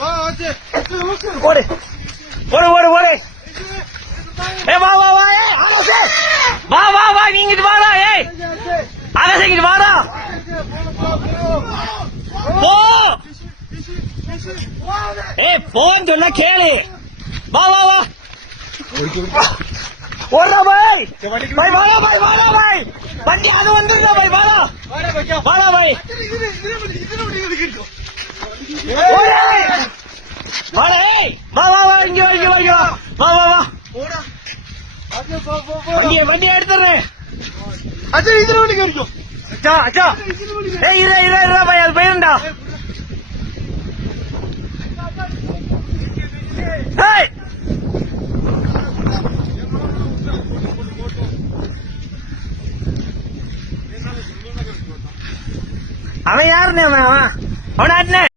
ஓடு ஓடு ஓடு ஓடு. ஏ வா வா வா. ஏ அரசே வா வா வா. நீங்க இது வாடா. ஏய் அரசே இங்க வாடா. போ. ஏ போன்னு சொன்னா கேளு. வா வா வா. ஓடுறா பாய். பாய் வாடா பாய் வாடா பாய். வண்டி அது வந்துருந்தா பாய் வாடா. வாடா பாய். வாடா ஏய் வா வா வா. இங்க வா இங்க வா இங்க வா. வா வா வா. வண்டியை எடுத்துறேன். அச்சா இதுல வண்டி கிடைக்கும். அச்சா அச்சா. ஏய் இரு இரு இரு பாய். அது போயிருண்டா. ஏய் அவன் யாருன்னு அவன் அவன்